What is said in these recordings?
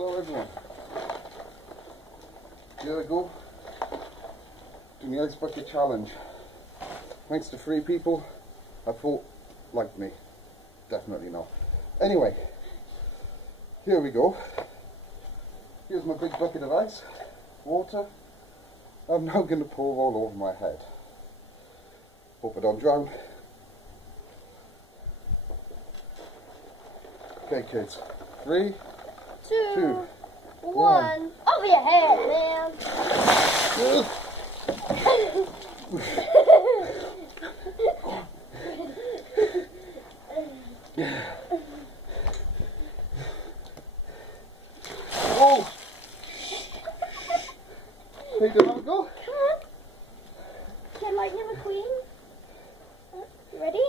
Hello everyone. Here I go. Doing the ice bucket challenge. Thanks to 3 people I thought liked me. Definitely not. Anyway, here we go. Here's my big bucket of ice, water. I'm now going to pour all over my head. Hope I don't drown. Okay kids, 3, 2, 1. Over your head, man. Oh! Hey, do you want to go? Come on. Can Lightning McQueen? You ready?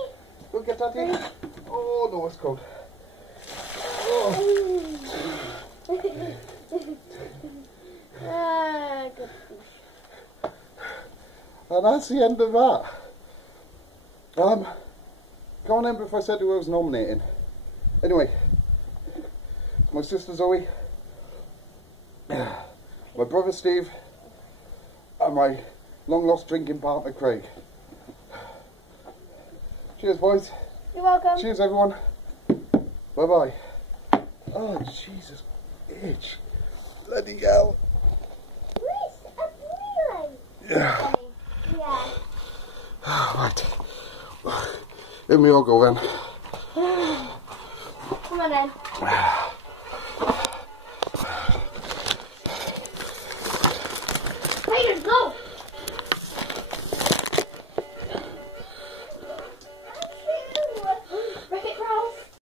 Go get that thing. Oh no, it's cold. Oh. Good. And that's the end of that. Go on, Ember, if I said who I was nominating. Anyway, my sister Zoe, my brother Steve, and my long lost drinking partner Craig. Cheers, boys. You're welcome. Cheers, everyone. Bye bye. Oh, Jesus. Itch. Bloody hell. Yeah. Yeah. Right. Here we all go then. Come on then.